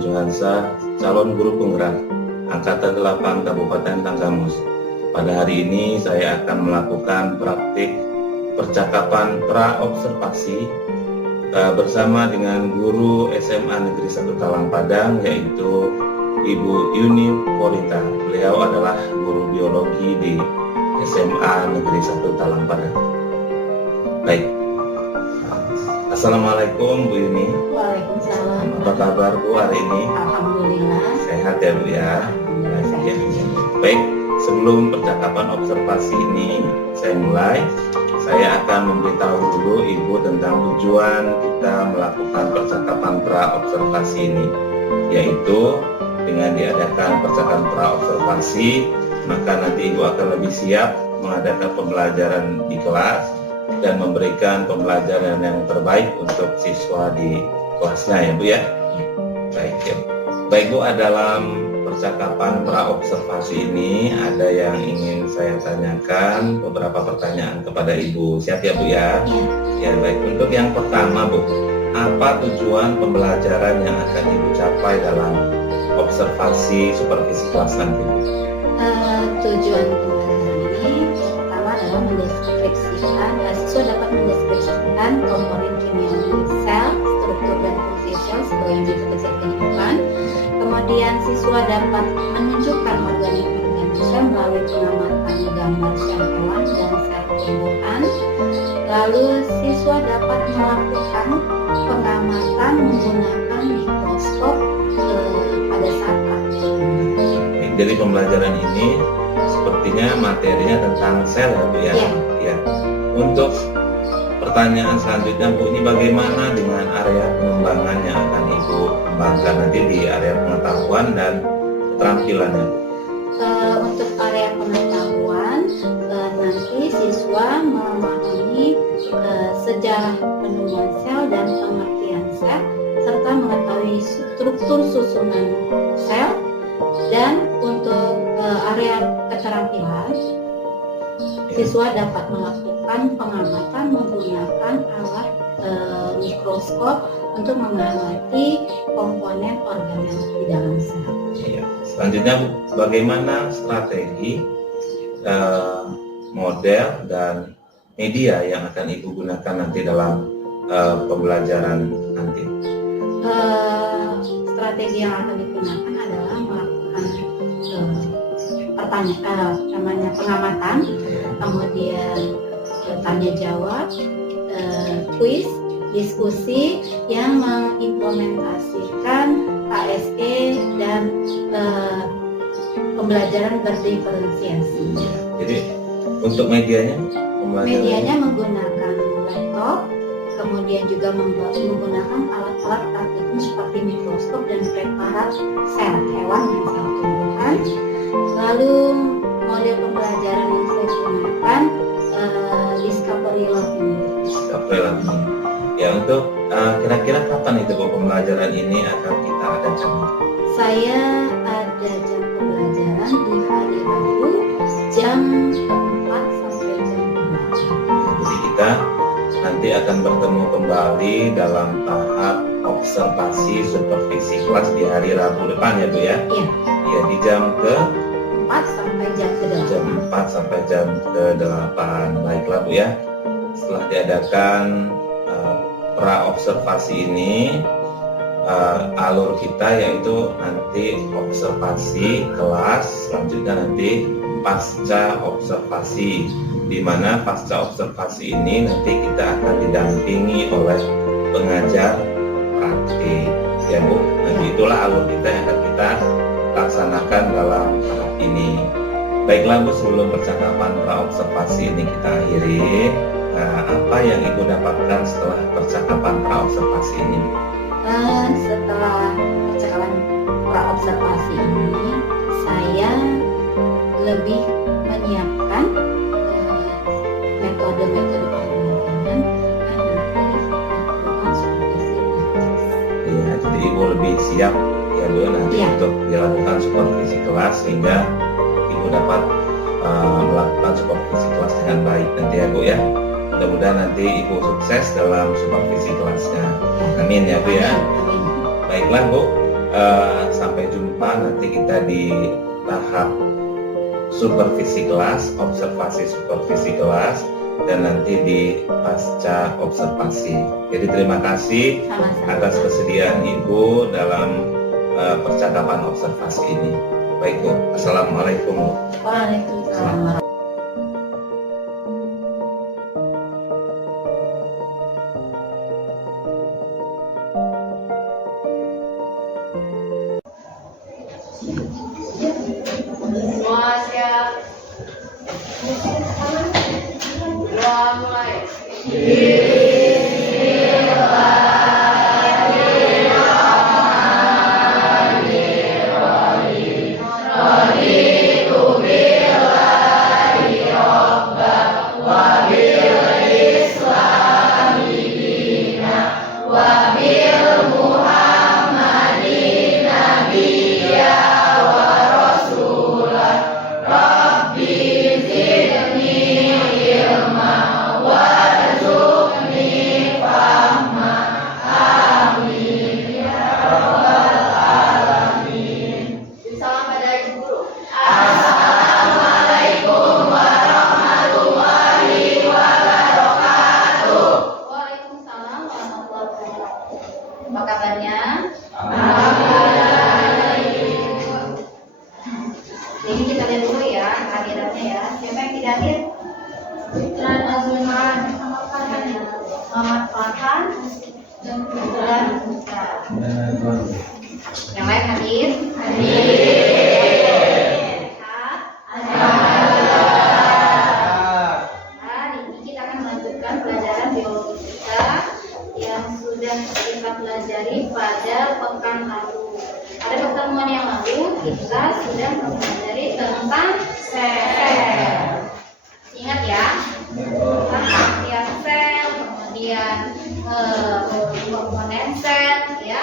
Johansa, calon guru penggerak Angkatan 8 Kabupaten Tanggamus. Pada hari ini saya akan melakukan praktik percakapan pra-observasi bersama dengan guru SMA Negeri 1 Talang Padang, yaitu Ibu Yuni Polita. Beliau adalah guru biologi di SMA Negeri 1 Talang Padang. Baik. Assalamualaikum Bu Yuni. Waalaikumsalam. Apa kabar Bu hari ini? Alhamdulillah. Sehat ya Bu ya? Baik, sebelum percakapan observasi ini saya mulai, saya akan memberitahu dulu Ibu tentang tujuan kita melakukan percakapan pra-observasi ini, yaitu dengan diadakan percakapan pra-observasi, maka nanti Ibu akan lebih siap mengadakan pembelajaran di kelas dan memberikan pembelajaran yang terbaik untuk siswa di kelasnya ya Bu ya. Baik ya. Baik Bu, dalam percakapan pra-observasi ini ada yang ingin saya tanyakan, beberapa pertanyaan kepada Ibu. Siap ya Bu ya? Ya baik, untuk yang pertama Bu, apa tujuan pembelajaran yang akan Ibu capai dalam observasi supervisi kelas nanti Bu? Tujuan pembelajaran ini pertama adalah mendeskripsikan, siswa dapat mendeskripsikan komponen kimiawi sel, struktur dan fungsi sel sebagai wujud kecil kehidupan. Kemudian siswa dapat menunjukkan organ-organ sel melalui pengamatan gambar sel hewan dan sel tumbuhan. Lalu siswa dapat melakukan pengamatan menggunakan mikroskop pada saat praktik. Jadi pembelajaran ini sepertinya materinya tentang sel ya Bu ya? Ya. Untuk pertanyaan selanjutnya Bu, ini bagaimana dengan area pengembangan yang akan Ibu kembangkan nanti di area pengetahuan dan keterampilannya? Untuk area pengetahuan, nanti siswa memahami sejarah penemuan sel dan pengertian sel, serta mengetahui struktur susunan sel. Dan untuk area keterampilan, siswa dapat melakukan pengamatan menggunakan alat mikroskop untuk mengamati komponen organel di dalam sel. Ya. Selanjutnya Bu, bagaimana strategi, model dan media yang akan Ibu gunakan nanti dalam pembelajaran nanti? Strategi yang akan digunakan adalah melakukan pengamatan, kemudian tanya jawab, kuis, diskusi yang mengimplementasikan KSE dan pembelajaran berdiferensiasi. Jadi untuk medianya menggunakan laptop, kemudian juga menggunakan alat-alat praktikum seperti mikroskop dan preparat sel hewan dan sel tumbuhan. Lalu model pembelajaran yang saya gunakan Discovery Learning. Ya, untuk kira-kira kapan itu pembelajaran ini akan kita adakan? Saya ada jam pembelajaran di hari Rabu jam 4 sampai jam 5. Jadi kita nanti akan bertemu kembali dalam tahap observasi supervisi kelas di hari Rabu depan ya Bu ya? Iya. Iya, di jam ke 4 sampai jam ke-8. Jam 4 sampai jam ke-8. Baiklah Bu ya. Setelah diadakan pra-observasi ini, alur kita yaitu nanti observasi kelas, selanjutnya nanti pasca observasi, di mana pasca observasi ini nanti kita akan didampingi oleh pengajar praktik ya Bu. Nanti itulah alur kita yang akan kita laksanakan dalam tahap ini. Baiklah Bu, sebelum percakapan pra-observasi ini kita akhiri, apa yang Ibu dapatkan setelah percakapan pra-observasi ini? Setelah percakapan pra-observasi ini, saya lebih menyiapkan metode-metode pembelajaran dan nanti melakukan supervisi. Iya, jadi Ibu lebih siap ya Bu nanti untuk dilakukan supervisi kelas sehingga Ibu dapat melakukan supervisi kelas dengan baik nanti ya Bu ya. Mudah-mudahan nanti Ibu sukses dalam supervisi kelasnya. Amin ya Bu ya. Baiklah Bu, Sampai jumpa nanti kita di tahap supervisi kelas, observasi supervisi kelas, dan nanti di pasca observasi. Jadi terima kasih atas kesediaan Ibu dalam percakapan observasi ini. Baik Bu, Assalamualaikum. Waalaikumsalam. Semua siap. Doa mulai. Salam pada Ibu Guru. Waalaikumsalam warahmatullahi wabarakatuh. Apa kabarnya? Jadi kita lihat dulu ya kehadirannya ya. Siapa yang tidak hadir? Fitran Azulman, Muhammad Farhan, dan Fitran Musa. Yang lain hadir? Hari ini kita akan melanjutkan pelajaran biologi kita yang sudah kita pelajari pada pekan lalu. Pada pertemuan yang lalu kita sudah mempelajari tentang sel. Ingat ya? Pengertian sel, kemudian komponen sel, ya.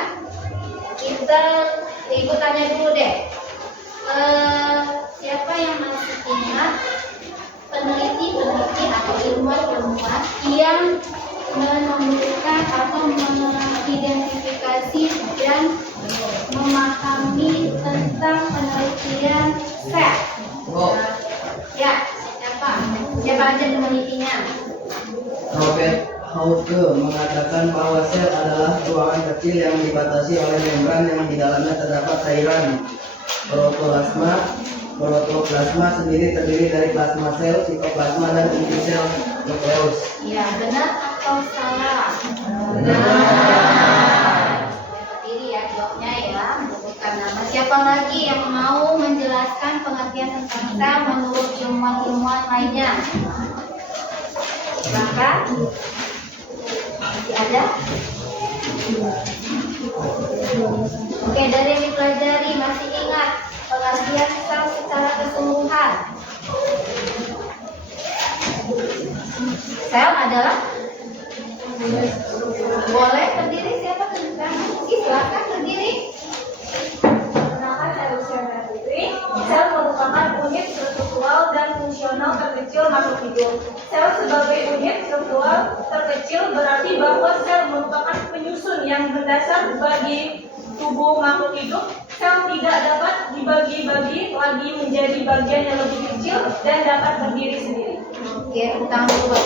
Ibu tanya dulu deh. Siapa yang masih ingat peneliti atau ilmuwan yang menemukan atau mengidentifikasi dan memahami tentang penelitian sel? Ya, siapa? Siapa aja penelitinya? Robert Hauke mengatakan bahwa sel adalah ruangan kecil yang dibatasi oleh membran yang di dalamnya terdapat cairan. Protoplasma sendiri terdiri dari plasma sel, sitoplasma, dan inti sel nukleus. Ya, benar atau salah? Benar. Berdiri ya jawabnya ya, menyebutkan nama. Siapa lagi yang mau menjelaskan pengertian tentang sel menurut ilmuwan lainnya? Silakan. Masih ada? Oke, dari yang dipelajari masih ingat pengertian sel secara keseluruhan? Sel adalah boleh berdiri, siapa tentang? Silakan berdiri. Perkenalkan, saya Luciana Fitri. Sel merupakan unit struktural dan fungsional terkecil makhluk hidup. Sel sebagai unit struktural terkecil berarti bahwa sel merupakan penyusun yang mendasar bagi tubuh makhluk hidup. Sel tidak dapat dibagi-bagi lagi menjadi bagian yang lebih kecil dan dapat berdiri sendiri. Oke, tentang dulu.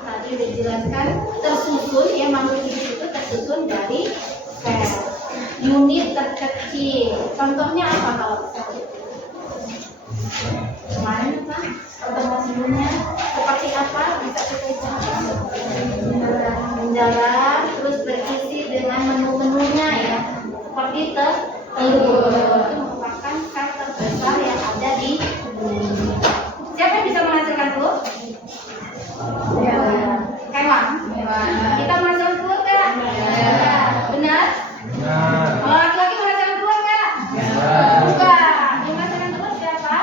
Tadi udah dijelaskan tersusun ya, makhluk hidup itu tersusun dari sel. Unit terkecil. Contohnya apa kalau sel? Kemarin kan pertemuan sebelumnya seperti apa? Bisa kita jelaskan? Mendalam, terus berisi dengan menu-menunya ya. Seperti telur itu merupakan sel terbesar yang ada di bumi. Siapa yang bisa menghasilkan telur? Hewan. Kita menghasilkan telur nggak? Benar? Kalau laki-laki menghasilkan telur nggak? Bukan. Yang menghasilkan telur siapa?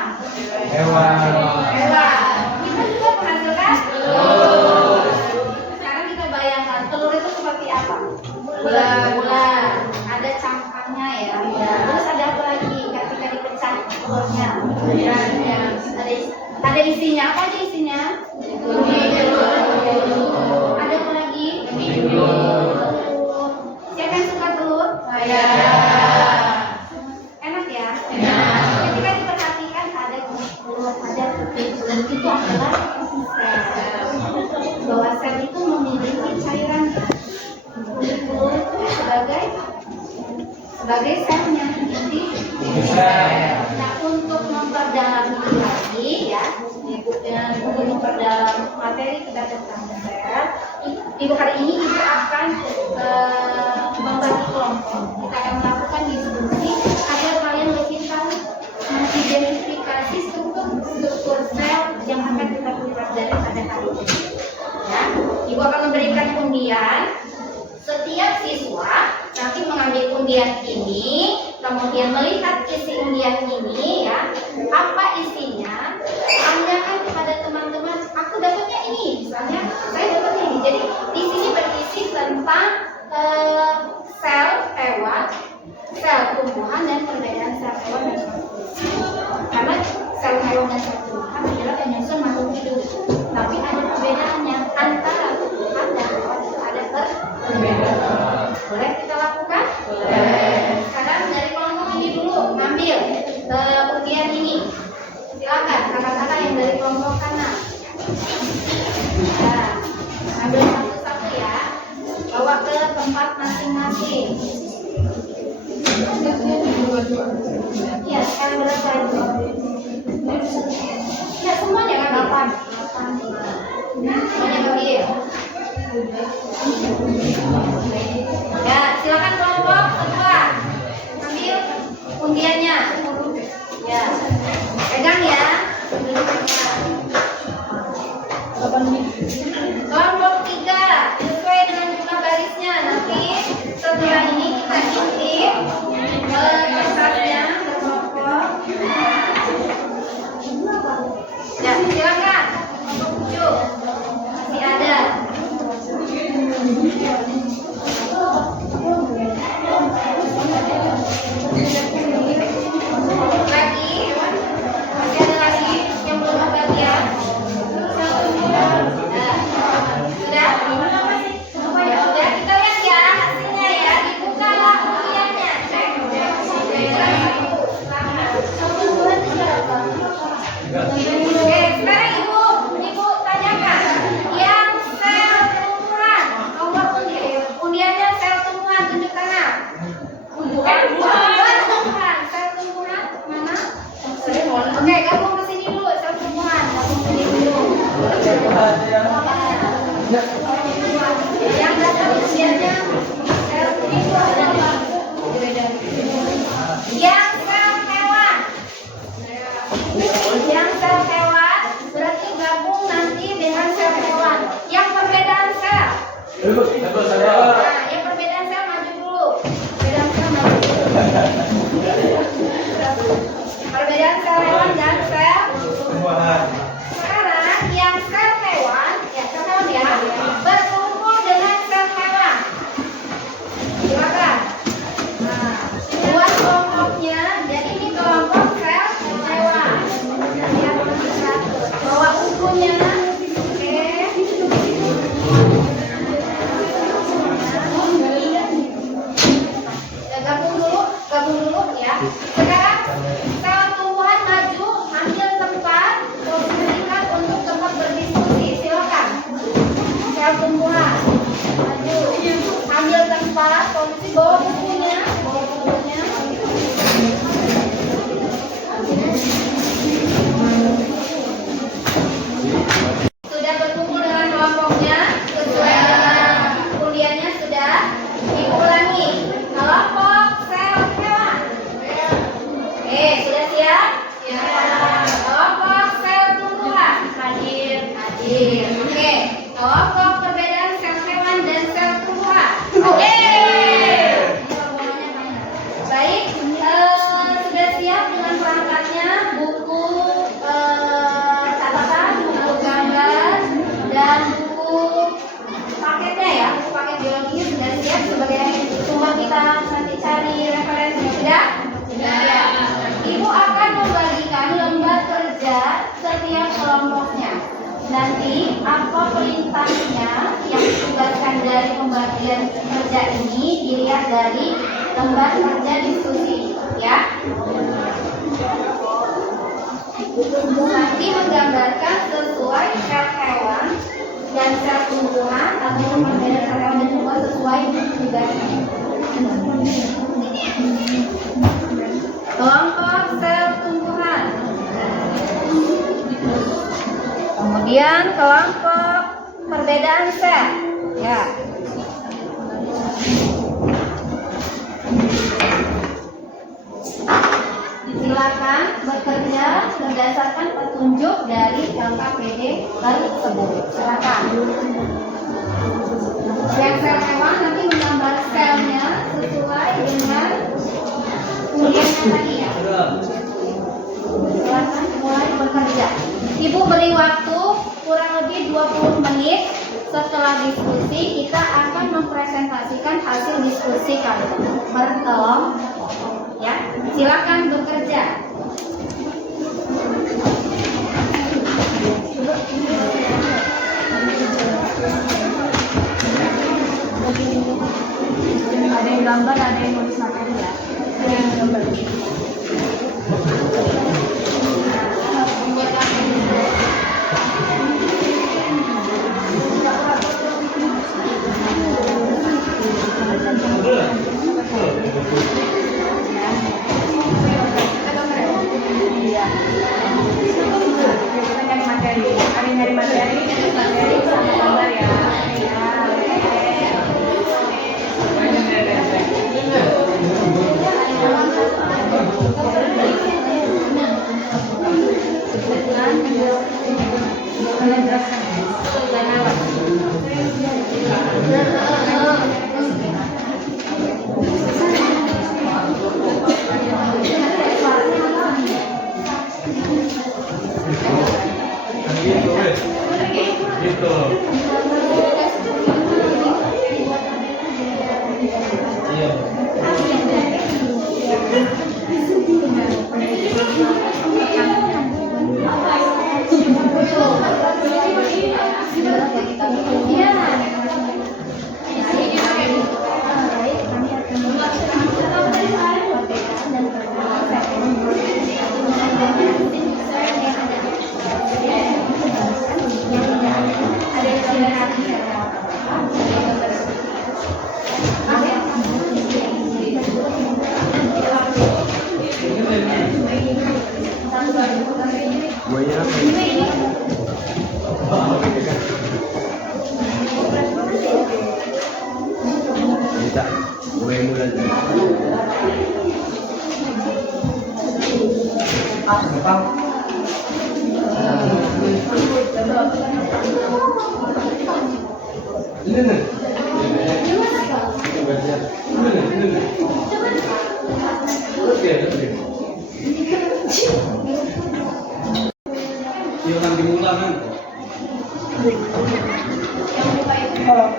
Hewan. Kita juga menghasilkan telur. Sekarang kita bayangkan telur itu seperti apa? Bulat-bulat. Ada cangkangnya ya. Terus ada apa lagi ketika dipecah telurnya? Ada isinya. Apa aja isinya? Ada apa lagi? sebagai selnya. Jadi, nah untuk memperdalam lagi ya, untuk memperdalam materi kita tentang sel, Ibu hari ini Ibu akan membagi kelompok. Kita akan melakukan diskusi agar kalian lebih tahu mengidentifikasi struktur sel yang akan kita pelajari pada hari ini. Ya, Ibu akan memberikan undian. Setiap siswa nanti mengambil undian ini, kemudian melihat isi undian ini ya, apa isinya, tanyakan kepada teman-teman, aku dapatnya ini, misalnya saya dapatnya ini. Jadi di sini berisi tentang sel hewan, sel tumbuhan dan perbedaan sel hewan dan sel tumbuhan. Karena sel hewan dan sel tumbuhan adalah penyusun makhluk hidup, tapi ada perbedaannya antara tumbuhan dan hewan, itu ada perbedaan. Boleh kita lakukan? Boleh. Sekarang dari kelompok ini dulu ngambil undian ini. Silakan kakak-kakak yang dari kelompok kanan. Nah, ambil satu-satu ya. Bawa ke tempat masing-masing. Ya, sekarang berapa itu? Ya, semuanya kan 8. Semuanya ambil. Ya, silakan kelompok kedua. Ambil undiannya. Ya. Pegang ya. Kelompok 3 sesuai dengan jumlah barisnya. Nanti setelah ini kita intip kertasnya berkelompok. Ya, silakan. Kelompok 7 masih ada. Lagi, masih ada lagi yang belum kebagian. Sudah? Sudah, kita lihat ya hasilnya ya. Dibuka lah undiannya. Cek. Oke, sekarang ibu tanyakan yang sel tumbuhan. Nomor undiannya sel tumbuhan, tunjuk tangan. Bukan tumbuhan, sel tumbuhan mana? Oke, gabung ke sini dulu, sel tumbuhan, gabung ke sini dulu. Yang datang usianya sel tumbuhan. Yang sel hewan. Yang sel hewan berarti gabung nanti dengan sel hewan. Yang perbedaan sel. Nah, yang perbedaan sel maju dulu. Perbedaan sel maju dulu. Perbedaan sel hewan dan sel tumbuhan. Sekarang yang sel hewan, ya sel hewan ya, berkumpul dengan sel hewan. Silakan. Nah, buat kelompoknya. Jadi ini kelompok sel hewan. Kalian bisa bawa bukunya. Oke. Ya, gabung dulu ya. Sekarang sel tumbuhan maju, ambil tempat, posisikan untuk tempat berdiskusi. Silakan. Sel tumbuhan maju, ambil tempat, posisi, bawa bukunya, Sudah berkumpul dengan kelompoknya, sesuai dengan undiannya sudah. Diulangi. Kelompok sel hewan. Sudah siap? Siap. Kelompok sel tumbuhan. Hadir. Oke. Kelompok perbedaan sel hewan dan sel tumbuhan. Baik. Sudah siap dengan perangkatnya, buku catatan, buku gambar, dan buku paketnya ya. Buku paket biologinya sudah siap sebagai sumber kita nanti cari referensinya. Sudah? Ya. Ibu akan membagikan lembar kerja setiap kelompoknya. Nanti apa perintahnya yang ditugaskan dari pembagian kerja ini dilihat dari lembar kerja diskusi, ya. Nanti menggambarkan sesuai sel hewan dan sel tumbuhan atau perbedaan sel hewan dan tumbuhan sesuai tugasnya. kelompok perbedaan sel. Ya. Silakan bekerja berdasarkan petunjuk dari LKPD tersebut. Silakan. Yang sel hewan nanti menambah selnya sesuai dengan unitnya tadi ya. Silakan mulai bekerja. Ibu beri waktu kurang lebih 20 menit. Setelah diskusi kita akan mempresentasikan hasil diskusi kami berkelompok. Ya, silakan bekerja. Ada yang gambar, ada yang nulis materi ya. Ada yang gambar. Nyari materi sama gambar ya.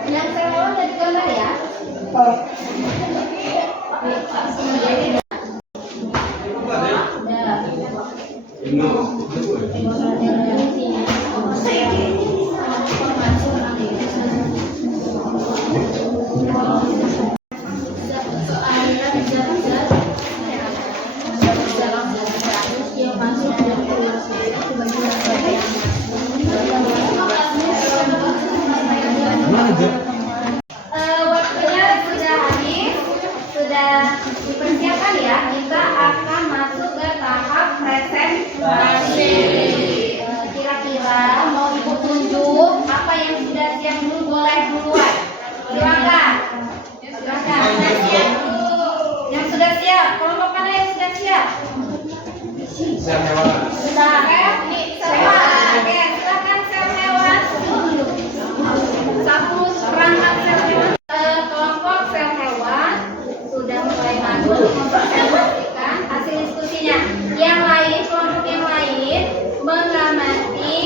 Yang saya mau jadi gambar ya. Waktunya sudah habis, sudah dipersiapkan ya. Kita akan masuk ke tahap presentasi. Kira-kira mau ibu tunjuk apa yang sudah siap dulu, boleh duluan. Silakan. Silakan. Yang sudah siap, kelompok mana yang sudah siap? Sel hewan. Sudah. Oke, silakan sel hewan. Satu perangkat sel hewan. Kelompok sel hewan sudah mulai masuk mempresentasikan hasil diskusinya. Yang lain, kelompok yang lain mengamati,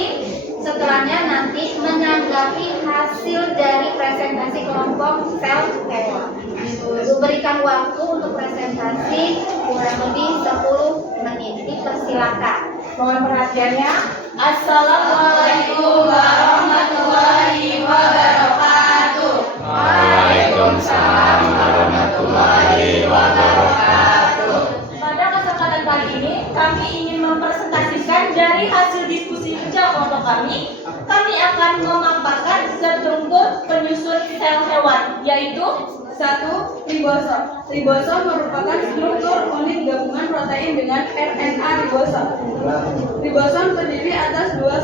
setelahnya nanti menanggapi hasil dari presentasi kelompok sel hewan. Berikan waktu untuk presentasi kurang lebih 10 menit. Dipersilakan. Mohon perhatiannya. Assalamualaikum warahmatullahi wabarakatuh. Waalaikumsalam warahmatullahi wabarakatuh. Pada kesempatan kali ini, kami ingin mempresentasikan dari hasil diskusi kerja kelompok kami. Kami akan memaparkan struktur penyusun sel hewan, yaitu 1. Ribosom. Ribosom merupakan struktur unit gabungan protein dengan RNA ribosom. Ribosom terdiri atas dua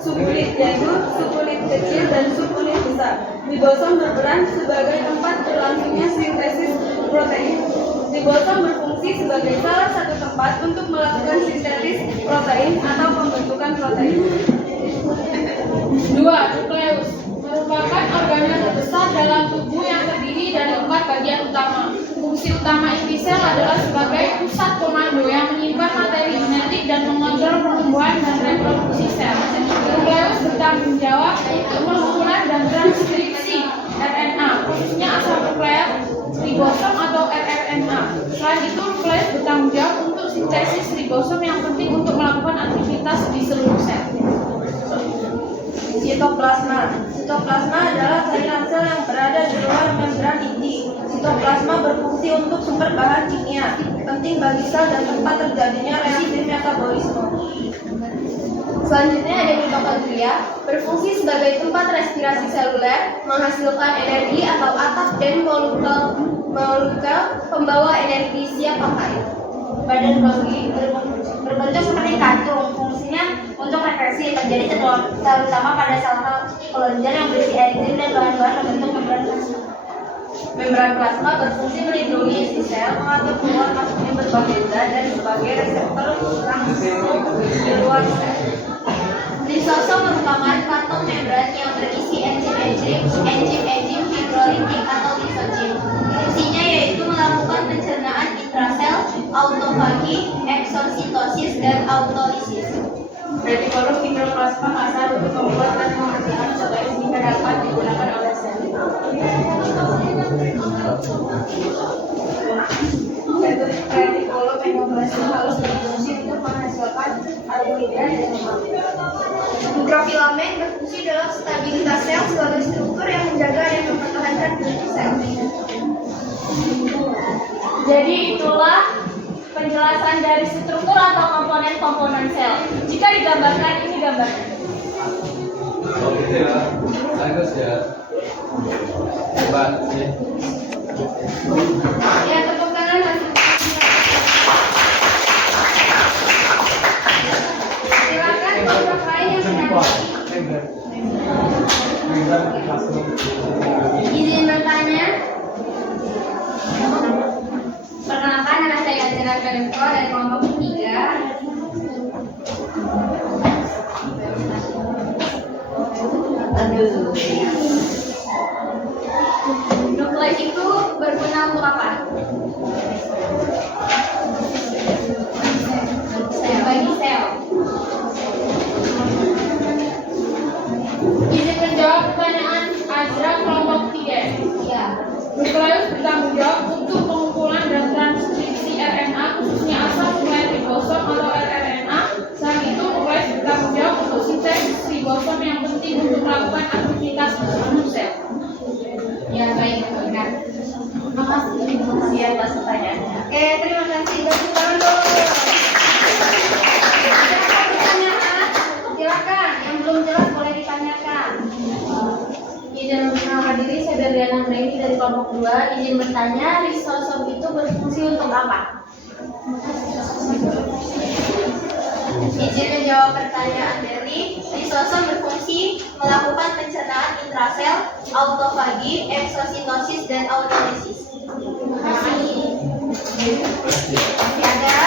subunit yaitu subunit kecil dan subunit besar. Ribosom berperan sebagai tempat berlangsungnya sintesis protein. Ribosom berfungsi sebagai salah satu tempat untuk melakukan sintesis protein atau pembentukan protein. 2. Nukleus merupakan organel terbesar dalam tubuh yang terdiri dari 4 bagian utama. Fungsi utama inti sel adalah sebagai pusat komando yang menyimpan materi genetik dan mengontrol pertumbuhan dan reproduksi sel. Nukleus bertanggung jawab untuk pengumpulan dan transkripsi RNA, khususnya asam nukleat, ribosom atau rRNA. Selain itu, nukleus bertanggung jawab untuk sintesis ribosom yang penting untuk melakukan aktivitas di seluruh sel. Sitoplasma adalah cairan sel yang berada di luar membran inti. Sitoplasma berfungsi untuk sumber bahan kimia, penting bagi sel dan tempat terjadinya reaksi metabolisme. Selanjutnya ada mitokondria, berfungsi sebagai tempat respirasi seluler, menghasilkan energi atau atap dan molekul pembawa energi siap pakai. Badan Golgi berbentuk seperti kantung, fungsinya untuk refleksi terjadi terutama pada sel-sel kelenjar yang berisi enzim dan bahan-bahan membentuk membran plasma. Membran plasma berfungsi melindungi isi sel, mengatur keluar masuknya berbagai zat dan sebagai reseptor langsung di luar sel. Lisosom merupakan kantong membran yang berisi enzim fibrolitik atau lisogim. Fungsinya yaitu melakukan pencernaan intrasel, autofagi, eksositosis, dan autolisis. Retikulum mikroplasma asal untuk membuat dan menghasilkan protein sehingga dapat digunakan oleh sel. Retikulum endoplasma halus berfungsi untuk menghasilkan karbohidrat dan lemak. Mikrofilamen berfungsi dalam stabilitas sel sebagai struktur yang menjaga dan mempertahankan bentuk sel. Jadi itulah penjelasan dari struktur atau komponen-komponen sel. Jika digambarkan, ini gambarnya. Oh gitu ya, bagus ya. Hebat sih. Ya, tepuk tangan hasil. Silakan kelompok lain yang sedang. Izin bertanya. Perkenalkan, nama saya Gajah Kalimko dari kelompok 3. Nukleus itu berguna untuk apa? Bagi sel. Izin menjawab pertanyaan Azra kelompok 3. Ya. Nukleus bertanggung jawab untuk pengumpulan dan transkripsi RNA, khususnya asam nukleat ribosom atau rRNA. Selain itu, nukleus bertanggung jawab untuk sintesis ribosom yang penting untuk melakukan aktivitas di seluruh sel. Ya, baik, benar. Terima kasih atas pertanyaannya. Oke, terima kasih. Tepuk tangan dulu. Silakan pertanyaan. Silakan, yang belum jelas boleh ditanyakan. Izin memperkenalkan diri, saya Berliana Anggraini dari kelompok 2. Izin bertanya, lisosom itu berfungsi untuk apa? Izin menjawab pertanyaan Berli, lisosom berfungsi melakukan pencernaan intrasel, autofagi, eksositosis, dan autolisis. Terima kasih. Masih ada?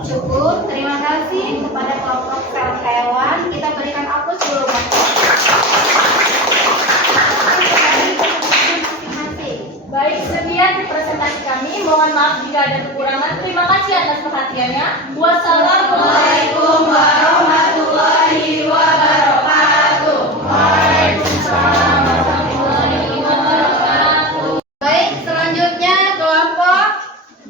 Cukup. Terima kasih kepada kelompok sel hewan. Kita berikan aplaus dulu. Baik, sekian presentasi kami. Mohon maaf jika ada kekurangan. Terima kasih atas perhatiannya. Wassalamualaikum warahmatullahi wabarakatuh. Waalaikumsalam warahmatullahi wabarakatuh. Baik, selanjutnya kelompok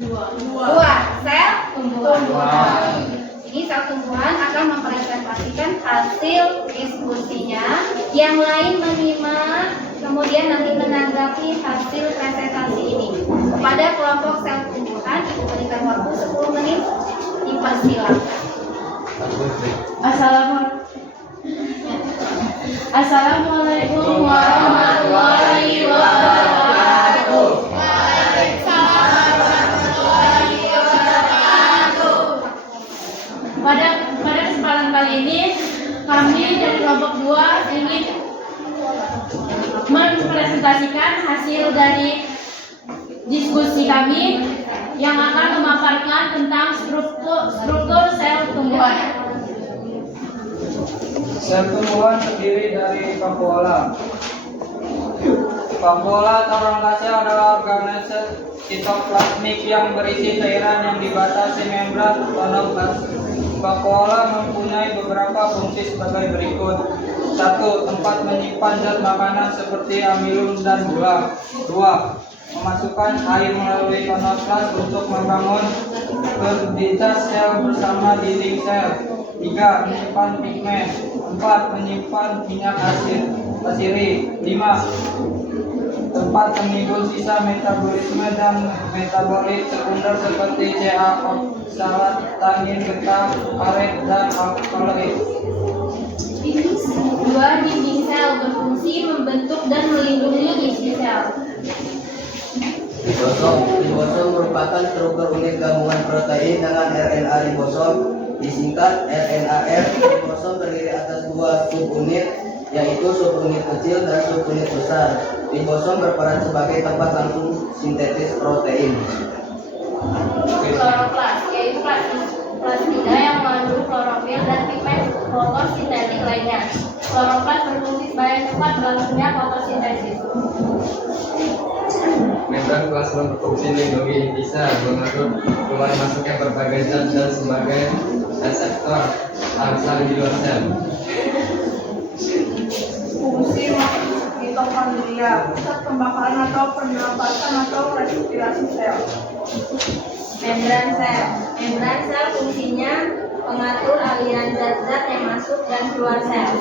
2. Sel tumbuhan. Ini sel tumbuhan akan mempresentasikan hasil diskusinya. Yang lain menyimak, kemudian nanti menanggapi hasil presentasi ini. Kepada kelompok sel tumbuhan, Ibu berikan waktu 10 menit. Dipersilakan. Assalamualaikum warahmatullahi wabarakatuh. Waalaikumsalam warahmatullahi wabarakatuh. mempresentasikan hasil dari diskusi kami yang akan memaparkan tentang struktur sel tumbuhan. Sel tumbuhan terdiri dari vakuola. Vakuola atau rongkasel adalah organel sitoplasmik yang berisi cairan yang dibatasi membran tonoplas. Vakuola mempunyai beberapa fungsi sebagai berikut. 1. Tempat menyimpan zat makanan seperti amilum dan gula. 2. Memasukkan air melalui tonoplas untuk membangun soliditas sel bersama dinding sel. 3. Menyimpan pigmen. 4. Menyimpan minyak asiri. 5. Tempat menimbun sisa metabolisme dan metabolit sekunder seperti CA, oksalat, tanin, getah, karet, dan alkaloid. 2. Dinding sel berfungsi membentuk dan melindungi isi sel. Ribosom merupakan struktur unit gabungan protein dengan RNA ribosom, disingkat RNAR. Ribosom terdiri atas 2 subunit, yaitu subunit kecil dan subunit besar. Ribosom berperan sebagai tempat langsung sintetis protein. Kloroplas, yaitu plasmida yang mengandung klorofil dan pigmen fotosintetik lainnya. Kloroplas berfungsi sebagai tempat berlangsungnya fotosintesis. Membran plasma berfungsi melindungi inti sel, mengatur keluar masuknya berbagai zat dan sebagai reseptor saling di luar sel. Fungsi mitokondria, pusat pembakaran atau pernapasan atau respirasi sel. Membran sel. Membran sel fungsinya mengatur aliran zat-zat yang masuk dan keluar sel.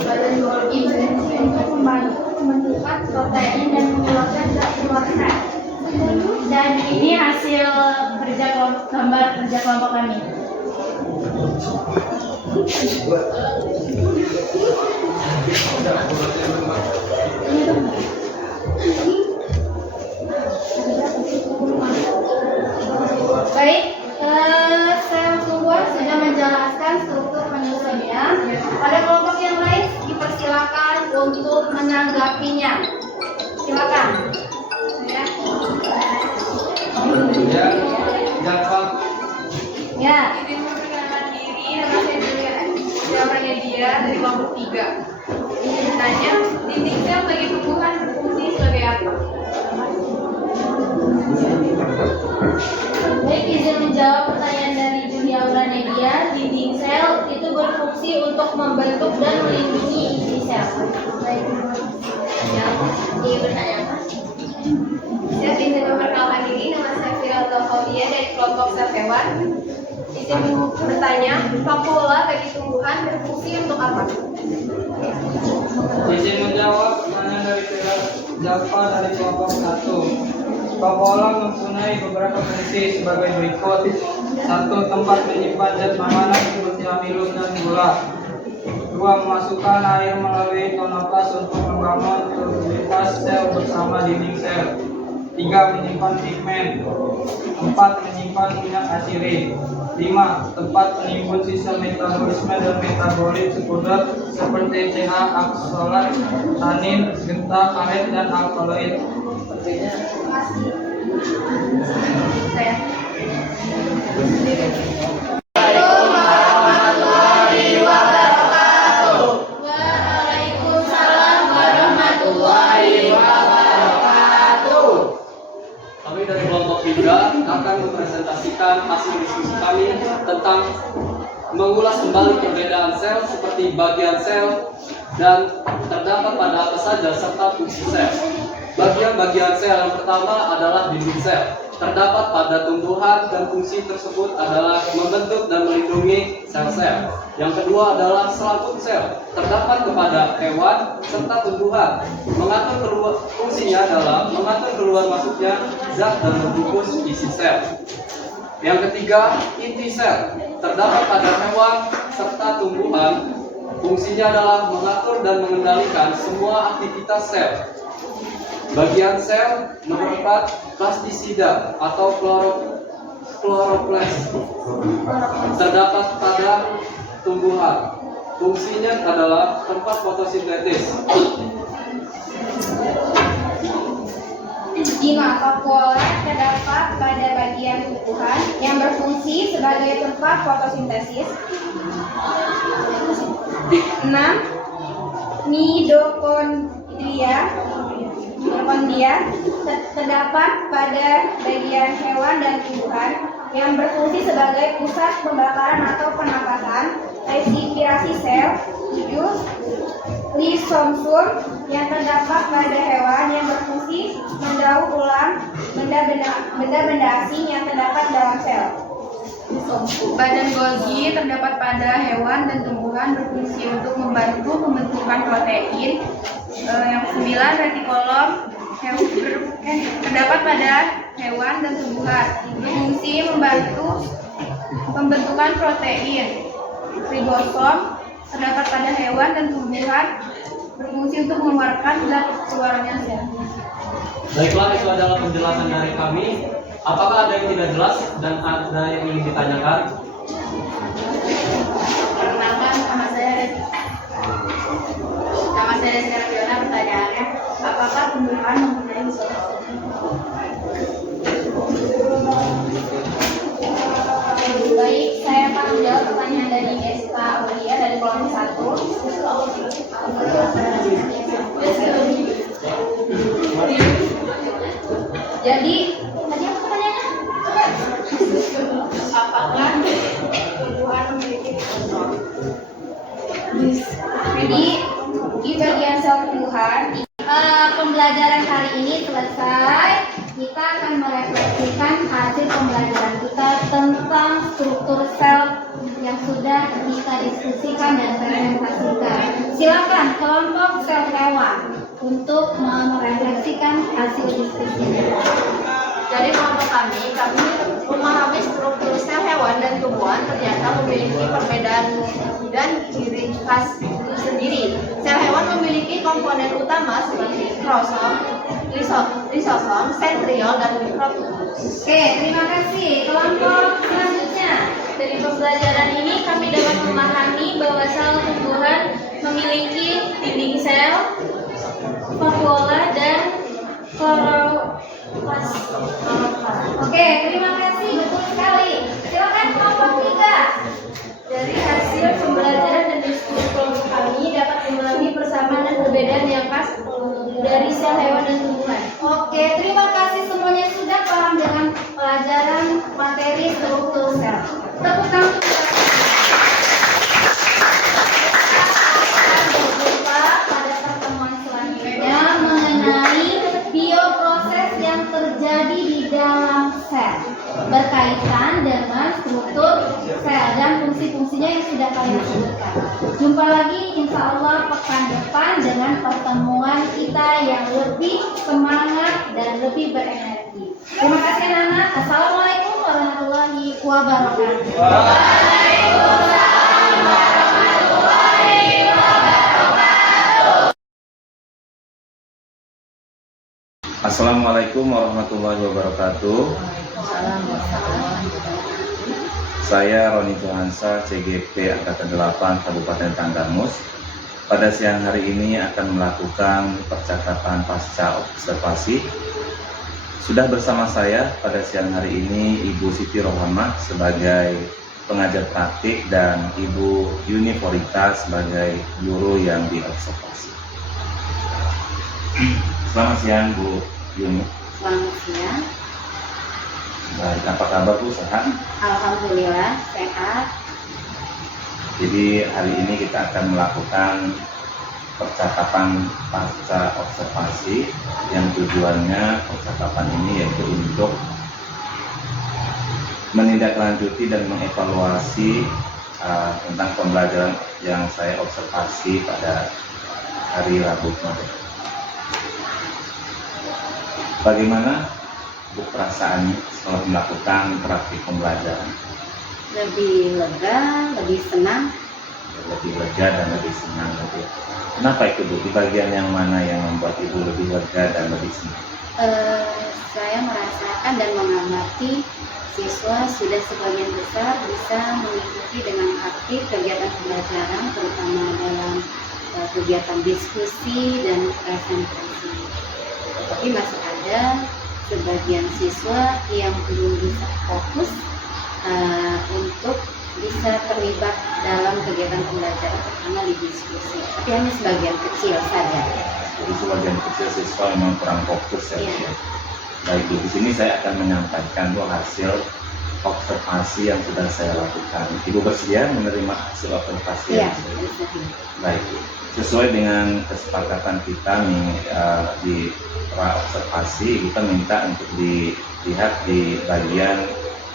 Badan Golgi berfungsi untuk membantu pembentukan protein dan mengeluarkan zat keluar sel. Dan ini hasil gambar kerja kelompok kami. Baik, sel tumbuhan sudah menjelaskan struktur penyusunnya. Pada kelompok yang lain dipersilakan untuk menanggapinya. Silakan. Ya, jawab. Ya. Izin memperkenalkan diri, nama saya Julia. Jawabannya dia dari kelompok 3. Ini bertanya, dinding sel bagi tumbuhan berfungsi sebagai apa? Baik, izin menjawab pertanyaan dari Julia Uranedia. Dinding sel itu berfungsi untuk membentuk dan melindungi isi sel. Baik, ingin bertanya apa? Saya izin memperkenalkan diri, nama saya Firalda Faudia dari kelompok sel hewan. Izin bertanya, vakuola bagi tumbuhan berfungsi untuk apa? Izin menjawab pertanyaan dari Java dari kelompok 1. Vakuola mempunyai beberapa fungsi sebagai berikut. 1. Tempat menyimpan zat makanan seperti amilum dan gula. 2. Memasukkan air melalui tonoplas untuk membangun soliditas sel bersama dinding sel. 3. Menyimpan pigmen. 4. Menyimpan minyak asiri. 5. Tempat menimbun sisa metabolisme dan metabolit sekunder seperti CA, oksalat, tanin, getah, karet, dan alkaloid. Saya. Waalaikumsalam warahmatullahi wabarakatuh. Kami dari kelompok 3 akan mempresentasikan hasil diskusi kami tentang mengulas kembali perbedaan sel seperti bagian sel dan terdapat pada apa saja serta fungsi sel. Bagian-bagian sel yang pertama adalah dinding sel. Terdapat pada tumbuhan dan fungsi tersebut adalah membentuk dan melindungi sel-sel. Yang kedua adalah selaput sel. Terdapat kepada hewan serta tumbuhan. Fungsinya adalah mengatur keluar masuknya zat dan membungkus isi sel. Yang ketiga, inti sel. Terdapat pada hewan serta tumbuhan. Fungsinya adalah mengatur dan mengendalikan semua aktivitas sel. Bagian sel nomor 4, plastisida atau kloroplas. Terdapat pada tumbuhan. Fungsinya adalah tempat fotosintesis. 5. Vakuola terdapat pada bagian tumbuhan yang berfungsi sebagai tempat fotosintesis. 6. Mitokondria terdapat pada bagian hewan dan tumbuhan yang berfungsi sebagai pusat pembakaran atau penapasan. Respirasi sel. 7. Lisosom yang terdapat pada hewan yang berfungsi mendaur ulang benda-benda asing yang terdapat dalam sel. Badan Golgi terdapat pada hewan dan tumbuhan berfungsi untuk membantu pembentukan protein. Yang 9. Retikulum terdapat pada hewan dan tumbuhan berfungsi membantu pembentukan protein. Ribosom terdapat pada hewan dan tumbuhan berfungsi untuk mengeluarkan zat keluarnya sel. Baiklah, itu adalah penjelasan dari kami. Apakah ada yang tidak jelas dan ada yang ingin ditanyakan? Perkenalkan, nama saya Desi Fiona. Pertanyaannya, apakah tumbuhan mempunyai lisosom? Baik, saya akan menjawab pertanyaan dari SK Aulia dari kolom 1. Jadi, tadi apa pertanyaannya? Apakah tumbuhan memiliki lisosom? Jadi, di bagian sel tumbuhan, pembelajaran hari ini selesai. Kita akan merefleksikan hasil pembelajaran kita tentang struktur sel yang sudah kita diskusikan dan presentasikan. Silakan kelompok sel hewan untuk merefleksikan hasil diskusinya. Dari kelompok kami memahami struktur sel hewan dan tumbuhan ternyata memiliki perbedaan dan ciri khas sendiri. Sel hewan memiliki komponen utama seperti kromosom, lisosom, sentriol, dan mikrotubulus. Oke, terima kasih. Kelompok selanjutnya. Dari pembelajaran ini kami dapat memahami bahwa sel tumbuhan memiliki dinding sel, vakuola, dan kloroplas. Oke, terima kasih. Betul sekali. Silakan kelompok 3. Dari hasil pembelajaran dan diskusi kelompok kami dapat memahami persamaan dan perbedaan yang khas dari sel hewan dan tumbuhan. Oke, terima kasih semuanya sudah paham dengan pelajaran materi struktur sel. Tepuk tangan untuk kita. Jangan lupa pada pertemuan selanjutnya mengenai bioproses yang terjadi di dalam sel berkaitan dengan struktur sel dan fungsi-fungsinya yang sudah kalian sebutkan. Jumpa lagi insya Allah pekan depan dengan pertemuan kita yang lebih semangat dan lebih berenergi. Terima kasih anak-anak. Assalamualaikum warahmatullahi wabarakatuh. Assalamualaikum warahmatullahi wabarakatuh. Saya Roni Johansa, CGP Angkatan 8 Kabupaten Tanggamus. Pada siang hari ini akan melakukan percakapan pasca observasi. Sudah bersama saya pada siang hari ini Ibu Siti Rohamah sebagai pengajar praktik dan Ibu Yuni Porita sebagai guru yang diobservasi. Selamat siang Bu Yuni. Selamat siang. Baik, apa kabar Bu? Sehat? Alhamdulillah sehat. Jadi hari ini kita akan melakukan percakapan pasca observasi yang tujuannya percakapan ini yaitu untuk menindaklanjuti dan mengevaluasi tentang pembelajaran yang saya observasi pada hari Rabu kemarin. Bagaimana Bu perasaannya setelah melakukan praktik pembelajaran? Lebih lega, lebih senang. Lebih lega dan lebih senang. Kenapa itu Bu? Di bagian yang mana yang membuat Ibu lebih lega dan lebih senang? Saya merasakan dan mengamati siswa sudah sebagian besar bisa mengikuti dengan aktif kegiatan pembelajaran, terutama dalam kegiatan diskusi dan presentasi. Tapi masih ada sebagian siswa yang belum bisa fokus untuk bisa terlibat dalam kegiatan pembelajaran, terutama di diskusi. Tapi hanya sebagian kecil saja. Jadi sebagian kecil siswa memang kurang fokus ya. Iya. Baik Bu, di sini saya akan menyampaikan Bu hasil observasi yang sudah saya lakukan. Ibu bersedia menerima hasil observasi? Iya. Baik, sesuai dengan kesepakatan kita nih di observasi, kita minta untuk dilihat di bagian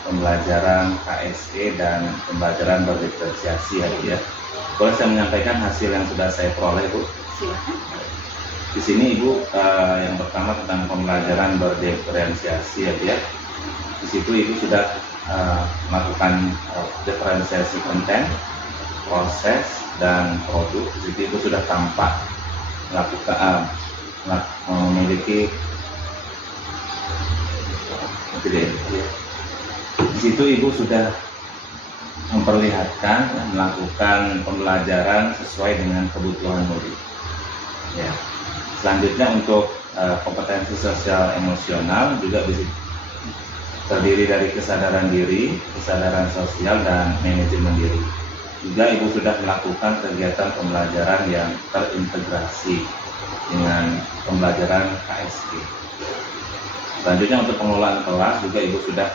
pembelajaran KSE dan pembelajaran berdiferensiasi ya. Boleh saya menyampaikan hasil yang sudah saya peroleh Bu? Silakan. Di sini Ibu yang pertama tentang pembelajaran berdiferensiasi ya. Di situ Ibu sudah melakukan diferensiasi konten, proses dan produk. Di situ Ibu sudah tampak melakukan memiliki di situ Ibu sudah memperlihatkan melakukan pembelajaran sesuai dengan kebutuhan murid. Ya. Selanjutnya untuk kompetensi sosial emosional juga bisa terdiri dari kesadaran diri, kesadaran sosial dan manajemen diri. Juga Ibu sudah melakukan kegiatan pembelajaran yang terintegrasi dengan pembelajaran KSG. Selanjutnya untuk pengelolaan kelas juga Ibu sudah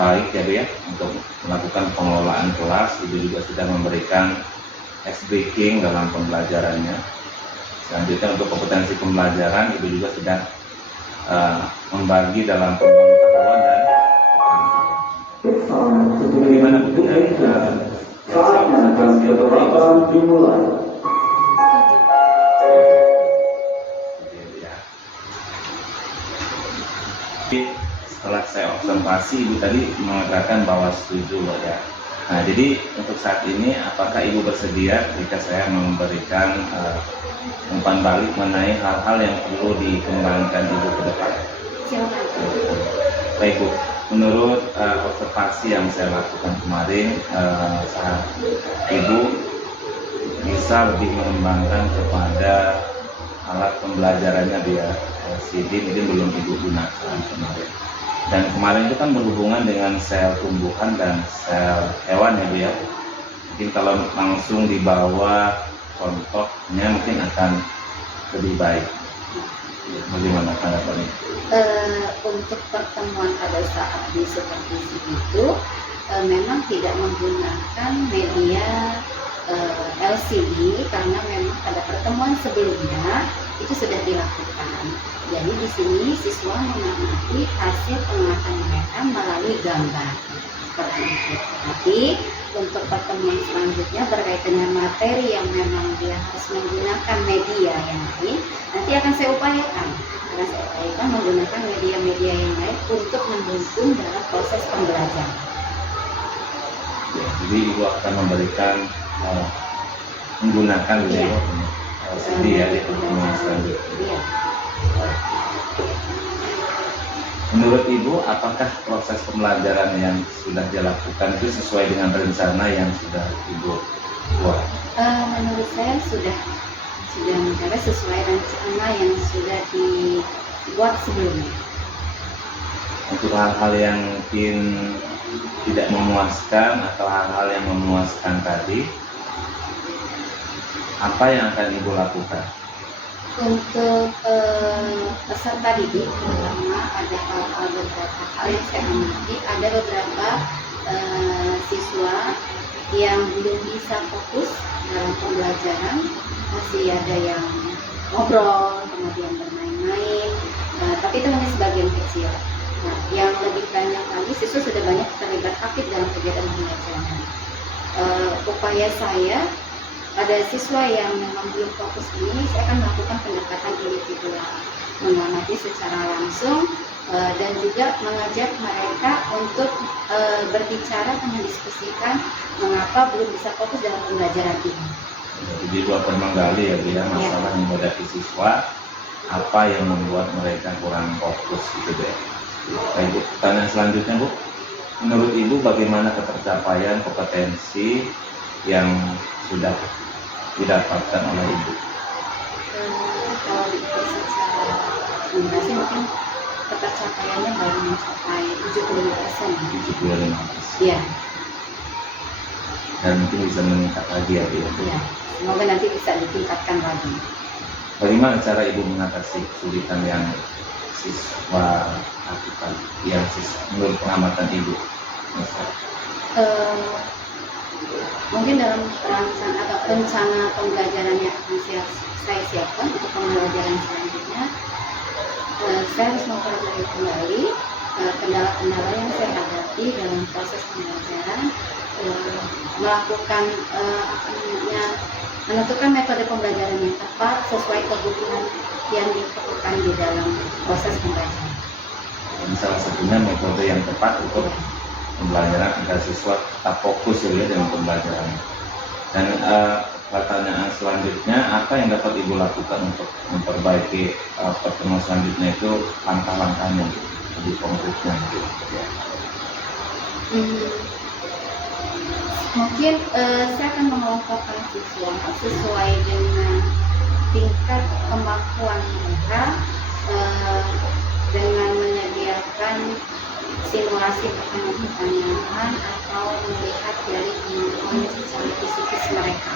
baik ya Bu ya, untuk melakukan pengelolaan kelas. Ibu juga sudah memberikan ice breaking dalam pembelajarannya. Selanjutnya untuk kompetensi pembelajaran Ibu juga sudah membagi dalam pengetahuan dan bagaimana Bu setelah saya observasi Ibu tadi mengatakan bahwa setuju loh ya. Nah jadi untuk saat ini apakah Ibu bersedia jika saya memberikan umpan balik mengenai hal-hal yang perlu dikembangkan Ibu ke depan? Silakan. Baik Bu, menurut observasi yang saya lakukan kemarin, Ibu bisa lebih mengembangkan kepada alat pembelajarannya dia LCD mungkin belum Ibu gunakan kemarin. Dan kemarin itu kan berhubungan dengan sel tumbuhan dan sel hewan ya Bu ya. Mungkin kalau langsung dibawa contohnya mungkin akan lebih baik. Bagaimana tanggapannya? Untuk pertemuan pada saat di supervisi itu memang tidak menggunakan media LCD karena memang pada pertemuan sebelumnya itu sudah dilakukan. Jadi di sini siswa mengamati hasil pengamatan mereka melalui gambar seperti itu. Tapi untuk pertemuan selanjutnya berkaitan dengan materi yang memang dia harus menggunakan media yang lain, nanti akan saya upayakan menggunakan media-media yang lain untuk mendukung dalam proses pembelajaran. Ya, jadi Ibu akan memberikan menggunakan video LCD ya di pertemuan selanjutnya. Iya. Menurut Ibu, apakah proses pembelajaran yang sudah dilakukan itu sesuai dengan rencana yang sudah Ibu buat? Menurut saya sudah mencapai sesuai rencana yang sudah dibuat sebelumnya. Untuk hal-hal yang mungkin tidak memuaskan atau hal-hal yang memuaskan tadi, apa yang akan Ibu lakukan? Untuk peserta didik, terutama ada beberapa hal yang saya amati, ada beberapa siswa yang belum bisa fokus dalam pembelajaran, masih ada yang ngobrol, kemudian bermain-main, tapi itu hanya sebagian kecil. Nah, yang lebih banyak lagi siswa sudah banyak terlibat aktif dalam kegiatan pembelajaran. Upaya saya pada siswa yang memang belum fokus ini, saya akan melakukan pendekatan individual, mengamati secara langsung dan juga mengajak mereka untuk berbicara dan mendiskusikan mengapa belum bisa fokus dalam pembelajaran ini. Jadi Ibu akan menggali ya Bu ya, masalah yang menghadapi siswa, apa yang membuat mereka kurang fokus gitu deh. Baik Bu, pertanyaan selanjutnya Bu, menurut Ibu bagaimana ketercapaian kompetensi yang sudah didapatkan oleh Ibu? Kalau diukur secara jumlahnya mungkin ketercapaiannya baru mencapai 75%. 75%. Iya. Dan mungkin bisa meningkat lagi ya, Bu. Iya. Semoga nanti bisa ditingkatkan lagi. Bagaimana cara Ibu mengatasi kesulitan yang siswa lakukan, yang menurut pengamatan Ibu? Mungkin dalam rencana pembelajaran yang akan saya siapkan untuk pembelajaran selanjutnya, saya harus mempelajari kembali kendala-kendala yang saya hadapi dalam proses pembelajaran, melakukan menentukan metode pembelajaran yang tepat sesuai kebutuhan yang diperlukan di dalam proses pembelajaran. Dan salah satunya metode yang tepat untuk pembelajaran agar siswa tetap fokus ya dengan pembelajaran. Dan pertanyaan selanjutnya, apa yang dapat Ibu lakukan untuk memperbaiki pertemuan selanjutnya itu, langkah-langkahnya lebih konkretnya gitu ya. Mungkin saya akan mengelompokkan siswa sesuai dengan tingkat kemampuan mereka, dengan menyediakan simulasi pertanyaan-pertanyaan atau melihat dari kemampuan secara fisikis mereka.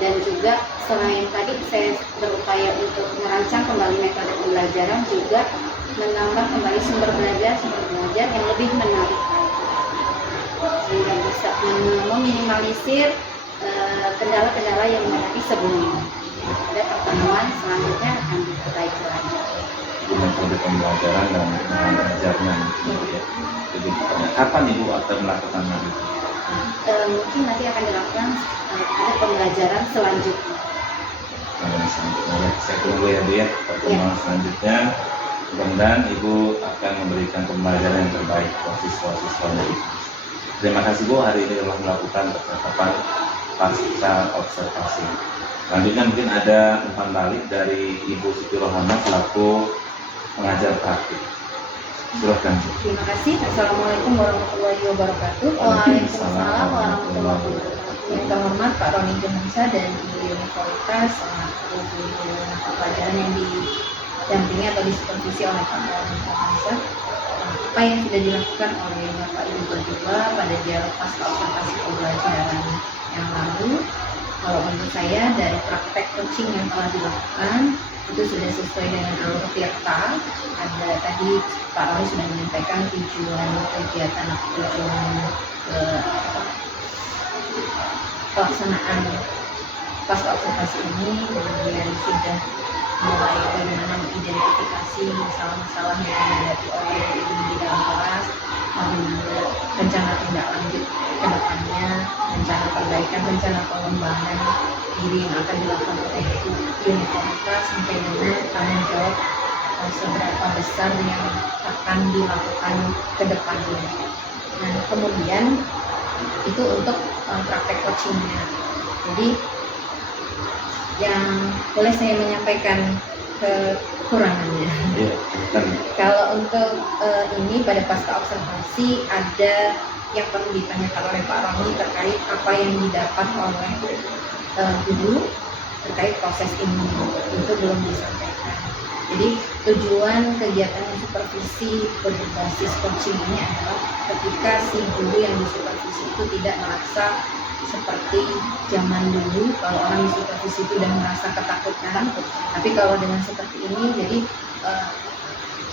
Dan juga selain tadi saya berupaya untuk merancang kembali metode pembelajaran, juga menambah kembali sumber belajar yang lebih menarik sehingga bisa meminimalisir kendala-kendala yang menghadapi sebelumnya. Pada pertemuan selanjutnya akan diperbaiki lagi. Metode pembelajaran dan mengajarnya gitu ya. Jadi kapan Ibu akan melakukan hal itu? Mungkin nanti akan dilakukan ada pembelajaran selanjutnya. Selanjutnya saya tunggu ya Bu ya, pertemuan selanjutnya. Mudah-mudahan Ibu akan memberikan pembelajaran yang terbaik buat siswa-siswanya. Terima kasih Bu, hari ini telah melakukan percakapan pasca observasi. Selanjutnya mungkin ada umpan balik dari Ibu Siti Rohana selaku pengajar praktik. Silakan. Terima kasih. Assalamualaikum warahmatullahi wabarakatuh. Waalaikumsalam warahmatullahi wabarakatuh. Yang terhormat Pak Roni Junansyah dan Ibu Yuni Kualitas selaku guru mata pelajaran yang didampingi atau disupervisi oleh Pak Roni Junansyah. Apa yang sudah dilakukan oleh Bapak Ibu berdua pada dialog pasca observasi pembelajaran yang lalu, kalau menurut saya dari praktek coaching yang telah dilakukan itu sudah sesuai dengan alur Tirta. Ada tadi Pak Roni sudah menyampaikan tujuan kegiatan atau tujuan pelaksanaan pasca observasi ini, kemudian sudah mulai bagaimana mengidentifikasi masalah-masalah yang dihadapi oleh ibu di dalam kelas, bagaimana rencana tindak lanjut ke depannya, rencana perbaikan, rencana pengembangan diri yang akan dilakukan oleh universitas, sampai dengan tanggung jawab seberapa besar yang akan dilakukan ke depannya. Nah, kemudian itu untuk praktek coachingnya. Jadi yang boleh saya menyampaikan kekurangannya. Ya, kalau untuk ini pada pasca observasi ada yang perlu ditanyakan oleh Pak Roni terkait apa yang didapat oleh guru terkait proses ini, itu belum disampaikan. Jadi tujuan kegiatan supervisi berbasis coaching ini adalah ketika si guru yang disupervisi itu tidak merasa seperti zaman dulu kalau orang disupervisi itu sudah merasa ketakutan, tapi kalau dengan seperti ini jadi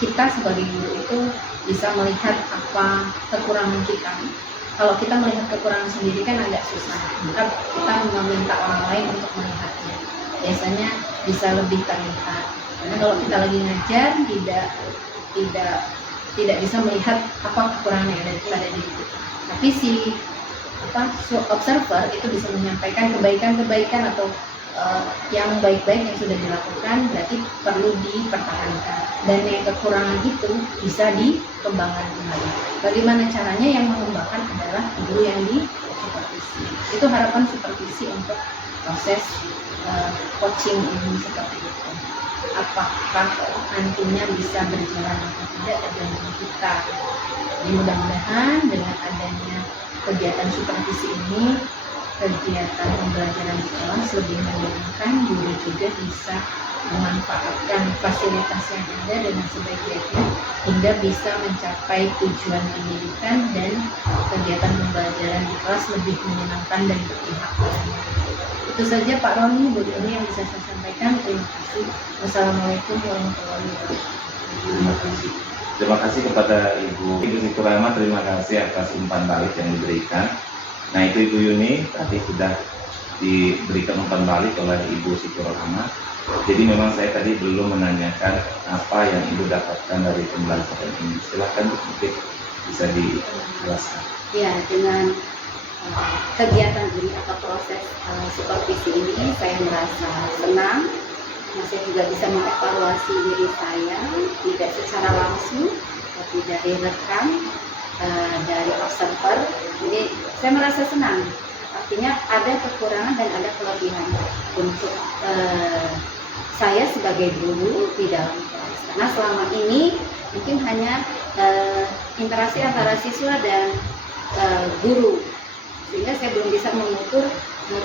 kita sebagai guru itu bisa melihat apa kekurangan kita. Kalau kita melihat kekurangan sendiri kan agak susah, maka kita meminta orang lain untuk melihatnya. Biasanya bisa lebih terlihat. Karena kalau kita lagi ngajar tidak bisa melihat apa kekurangan yang ada pada diri kita. Tapi si observer itu bisa menyampaikan kebaikan-kebaikan atau yang baik-baik yang sudah dilakukan, berarti perlu dipertahankan, dan yang kekurangan itu bisa dikembangkan kembali. Bagaimana caranya? Yang mengembangkan adalah guru yang disupervisi. Itu harapan supervisi untuk proses coaching ini seperti itu. Apakah nantinya bisa berjalan atau tidak tergantung kita. Jadi mudah-mudahan dengan adanya kegiatan supervisi ini kegiatan pembelajaran di kelas lebih menyenangkan, guru juga bisa memanfaatkan fasilitas yang ada dengan sebaik-baiknya hingga bisa mencapai tujuan pendidikan dan kegiatan pembelajaran di kelas lebih menyenangkan dan berpihak pada murid. Itu saja Pak Roni, Bu Doni yang bisa saya sampaikan. Terima kasih. Wassalamualaikum warahmatullahi wabarakatuh. Terima kasih kepada Ibu Siti Rahma, terima kasih atas umpan balik yang diberikan. Nah itu Ibu Yuni tadi sudah diberikan umpan balik oleh Ibu Siti Rahma. Jadi memang saya tadi belum menanyakan apa yang Ibu dapatkan dari pembelajaran ini. Silahkan mungkin bisa dijelaskan. Ya, dengan kegiatan ini atau proses supervisi ini saya merasa senang. Saya juga bisa mengevaluasi diri saya tidak secara langsung, tapi dari rekan, dari observer. Jadi saya merasa senang. Artinya ada kekurangan dan ada kelebihan untuk saya sebagai guru di dalam kelas. Karena selama ini mungkin hanya interaksi antara siswa dan guru, sehingga saya belum bisa mengukur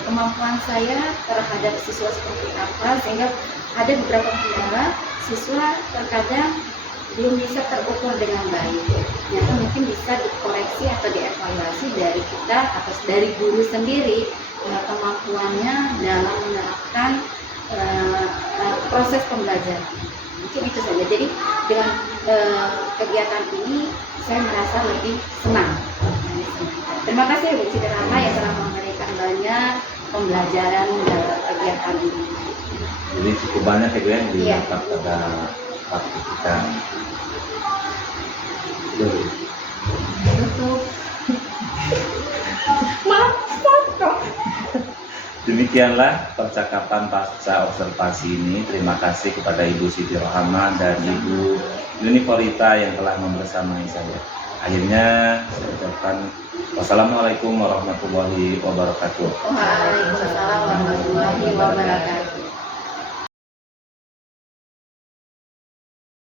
kemampuan saya terhadap siswa seperti apa, sehingga ada beberapa kendala siswa terkadang belum bisa terukur dengan baik. Ternyata mungkin bisa dikoreksi atau dievaluasi dari kita atau dari guru sendiri kemampuannya dalam menerapkan proses pembelajaran. Mungkin itu saja. Jadi dengan kegiatan ini saya merasa lebih senang. Terima kasih Bu Siti Rahma yang telah memberikan banyak pembelajaran dalam kegiatan ini. Jadi cukup banyak ya Bu yang didapat pada waktu kita. Tutup. Demikianlah percakapan pasca observasi ini. Terima kasih kepada Ibu Siti Rahma dan Ibu Yuni Korita yang telah membersamai saya. Akhirnya saya ucapkan wassalamualaikum warahmatullahi wabarakatuh. Waalaikumsalam warahmatullahi wabarakatuh.